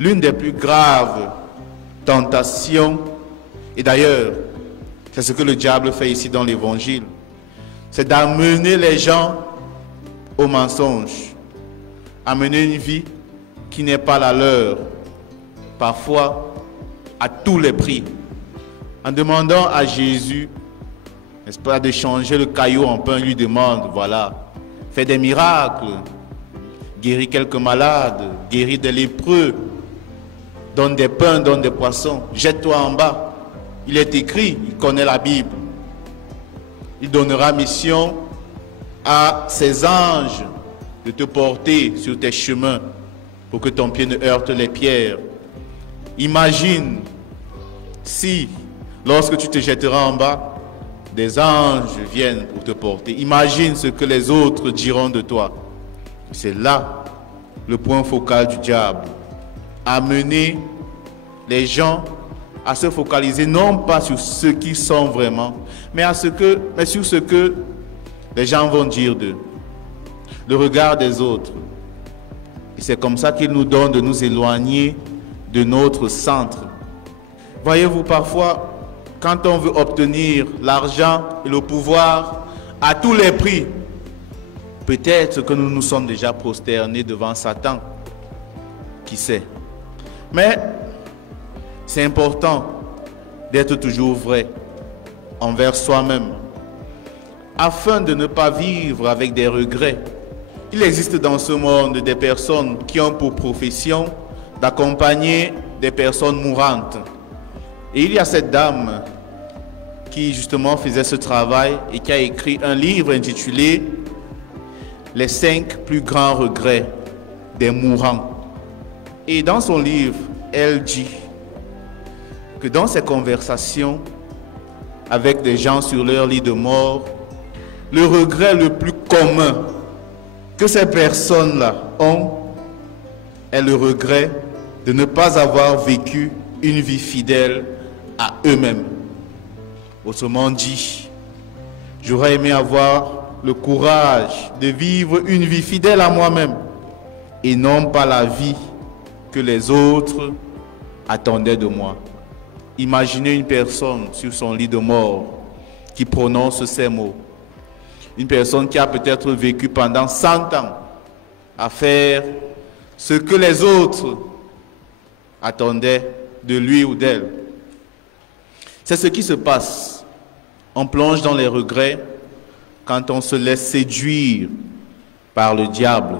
L'une des plus graves tentations, et d'ailleurs, c'est ce que le diable fait ici dans l'évangile, c'est d'amener les gens au mensonge, amener une vie qui n'est pas la leur, parfois à tous les prix, en demandant à Jésus, n'est-ce pas, de changer le caillou en pain. Il lui demande, voilà, fais des miracles, guéris quelques malades, guéris des lépreux, donne des pains, donne des poissons, jette-toi en bas. Il est écrit, il connaît la Bible. Il donnera mission à ses anges de te porter sur tes chemins pour que ton pied ne heurte les pierres. Imagine si, lorsque tu te jetteras en bas, des anges viennent pour te porter. Imagine ce que les autres diront de toi. C'est là le point focal du diable. Amener les gens à se focaliser non pas sur ce qu'ils sont vraiment, mais sur ce que les gens vont dire d'eux. Le regard des autres. Et c'est comme ça qu'il nous donne de nous éloigner de notre centre. Voyez-vous, parfois, quand on veut obtenir l'argent et le pouvoir à tous les prix, peut-être que nous nous sommes déjà prosternés devant Satan. Qui sait? Mais c'est important d'être toujours vrai envers soi-même, afin de ne pas vivre avec des regrets. Il existe dans ce monde des personnes qui ont pour profession d'accompagner des personnes mourantes. Et il y a cette dame qui justement faisait ce travail et qui a écrit un livre intitulé « Les 5 plus grands regrets des mourants ». Et dans son livre, elle dit que dans ses conversations avec des gens sur leur lit de mort, le regret le plus commun que ces personnes-là ont est le regret de ne pas avoir vécu une vie fidèle à eux-mêmes. Autrement dit, j'aurais aimé avoir le courage de vivre une vie fidèle à moi-même et non pas la vie que les autres attendaient de moi. Imaginez une personne sur son lit de mort qui prononce ces mots. Une personne qui a peut-être vécu pendant 100 ans à faire ce que les autres attendaient de lui ou d'elle. C'est ce qui se passe. On plonge dans les regrets quand on se laisse séduire par le diable.